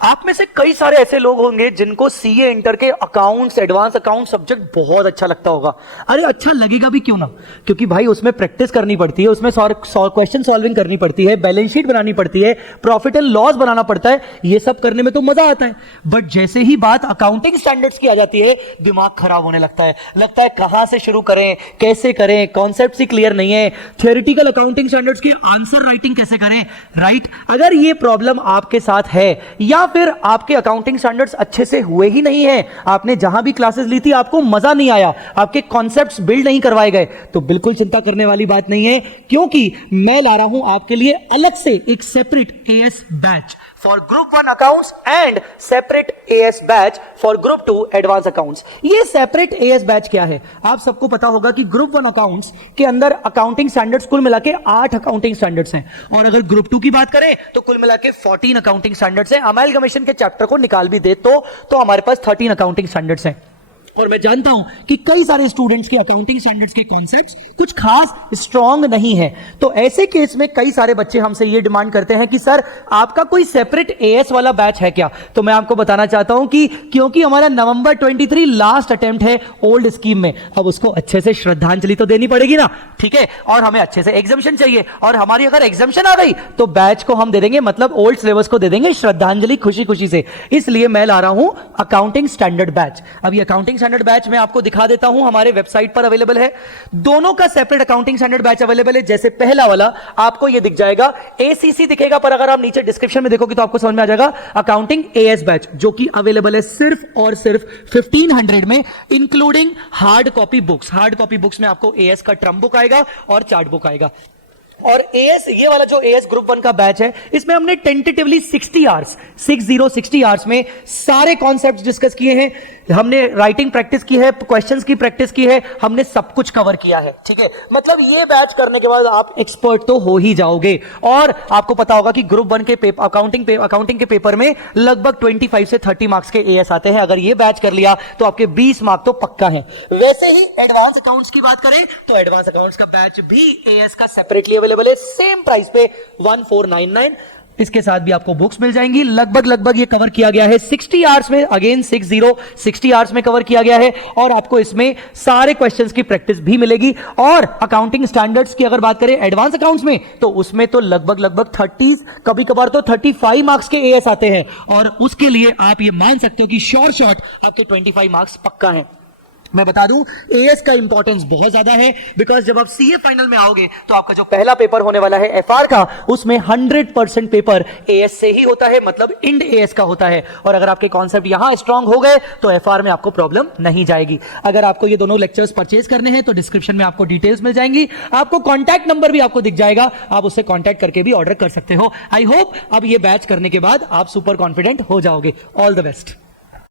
आप में से कई सारे ऐसे लोग होंगे जिनको सीए इंटर के अकाउंट्स, एडवांस अकाउंट सब्जेक्ट बहुत अच्छा लगता होगा। अरे अच्छा लगेगा भी क्यों ना, क्योंकि भाई उसमें प्रैक्टिस करनी पड़ती है, उसमें क्वेश्चन सॉल्विंग करनी पड़ती है, बैलेंस शीट बनानी पड़ती है, प्रॉफिट एंड लॉस बनाना पड़ता है। ये सब करने में तो मजा आता है, बट जैसे ही बात अकाउंटिंग स्टैंडर्ड्स की आ जाती है दिमाग खराब होने लगता है कहां से शुरू करें, कैसे करें, कॉन्सेप्ट ही क्लियर नहीं है, थियोरेटिकल अकाउंटिंग स्टैंडर्ड्स की आंसर राइटिंग कैसे करें, राइट। अगर ये प्रॉब्लम आपके साथ है या फिर आपके अकाउंटिंग स्टैंडर्ड्स अच्छे से हुए ही नहीं है, आपने जहां भी क्लासेस ली थी आपको मजा नहीं आया, आपके कॉन्सेप्ट्स बिल्ड नहीं करवाए गए, तो बिल्कुल चिंता करने वाली बात नहीं है, क्योंकि मैं ला रहा हूं आपके लिए अलग से एक separate as batch for group 1 accounts and separate as batch for group 2 advance accounts. ये सेपरेट एएस बैच क्या है? आप सबको पता होगा कि ग्रुप 1 अकाउंट्स के अंदर अकाउंटिंग स्टैंडर्ड्स कुल मिला के 8 अकाउंटिंग स्टैंडर्ड्स हैं, और अगर ग्रुप 2 की बात करें तो कुल मिला के 14 अकाउंटिंग स्टैंडर्ड्स हैं। अमालगमेशन के चैप्टर को निकाल भी दे तो हमारे पास 13 अकाउंटिंग स्टैंडर्ड्स हैं। और मैं जानता हूं कि कई सारे स्टूडेंट्स के अकाउंटिंग स्टैंडर्ड्स के कॉन्सेप्ट्स कुछ खास स्ट्रांग नहीं है, तो ऐसे केस में कई सारे बच्चे हमसे ये डिमांड करते हैं कि सर आपका कोई सेपरेट एएस वाला बैच है क्या? तो मैं आपको बताना चाहता हूं कि क्योंकि हमारा नवंबर 23 लास्ट अटेम्प्ट है ओल्ड स्कीम में, अब उसको अच्छे से श्रद्धांजलि तो देनी पड़ेगी ना, ठीक है, और हमें अच्छे से एग्जामिशन चाहिए, और हमारी अगर एग्जामिशन आ गई तो बैच को हम दे देंगे, मतलब ओल्ड सिलेबस को दे देंगे श्रद्धांजलि खुशी खुशी से। इसलिए मैं ला रहा हूं अकाउंटिंग स्टैंडर्ड बैच। अब ये अकाउंटिंग स्टैंडर्ड बैच मैं आपको दिखा देता हूं, हमारे वेबसाइट पर अवेलेबल है। दोनों का separate accounting standard batch available है। जैसे पहला वाला आपको ये दिख जाएगा, एसीसी दिखेगा, पर अगर आप नीचे डिस्क्रिप्शन में देखोगे तो आपको समझ में आ जाएगा अकाउंटिंग एएस बैच, जो कि अवेलेबल है सिर्फ और सिर्फ 1500 में, including hard copy books. Hard copy books में आपको एएस का ट्रम बुक आएगा और चार्ट बुक आएगा। और एएस, ये वाला जो एएस ग्रुप 1 का बैच है, इसमें हमने टेंटेटिवली 60 आवर्स में सारे कॉन्सेप्ट्स डिस्कस किए हैं, हमने राइटिंग प्रैक्टिस की है, क्वेश्चंस की प्रैक्टिस की है, हमने सब कुछ कवर किया है, ठीक है। मतलब ये बैच करने के बाद आप एक्सपर्ट तो हो ही जाओगे। और आपको पता होगा कि ग्रुप 1 के अकाउंटिंग के पेपर में लगभग 25 से 30 मार्क्स के एएस आते हैं। अगर ये बैच कर लिया तो आपके 20 मार्क्स तो पक्का है। वैसे ही एडवांस अकाउंट्स की बात करें तो एडवांस अकाउंट्स का बैच भी एएस का सेपरेटली अवेलेबल है, सेम प्राइस पे 1499। इसके साथ भी आपको बुक्स मिल जाएंगी। लगभग ये कवर किया गया है 60 आवर्स में, अगेन 60 आवर्स में कवर किया गया है, और आपको इसमें सारे क्वेश्चंस की प्रैक्टिस भी मिलेगी। और अकाउंटिंग स्टैंडर्ड्स की अगर बात करें एडवांस अकाउंट्स में, तो उसमें तो लगभग 30, कभी कभार तो 35 मार्क्स के एएस आते हैं, और उसके लिए आप ये मान सकते हो कि शॉर्ट आपके 25 मार्क्स पक्का है। मैं बता दूं एएस का इंपॉर्टेंस बहुत ज्यादा है, बिकॉज जब आप सीए फाइनल में आओगे तो आपका जो पहला पेपर होने वाला है एफआर का, उसमें 100% पेपर एएस से ही होता है, मतलब इंड एएस का होता है। और अगर आपके कॉन्सेप्ट यहां स्ट्रांग हो गए तो एफआर में आपको प्रॉब्लम नहीं जाएगी। अगर आपको ये दोनों लेक्चर्स परचेज करने हैं तो डिस्क्रिप्शन में आपको डिटेल्स मिल जाएंगी, आपको कॉन्टैक्ट नंबर भी आपको दिख जाएगा, आप उससे कॉन्टैक्ट करके भी ऑर्डर कर सकते हो। आई होप अब ये बैच करने के बाद आप सुपर कॉन्फिडेंट हो जाओगे। All the best.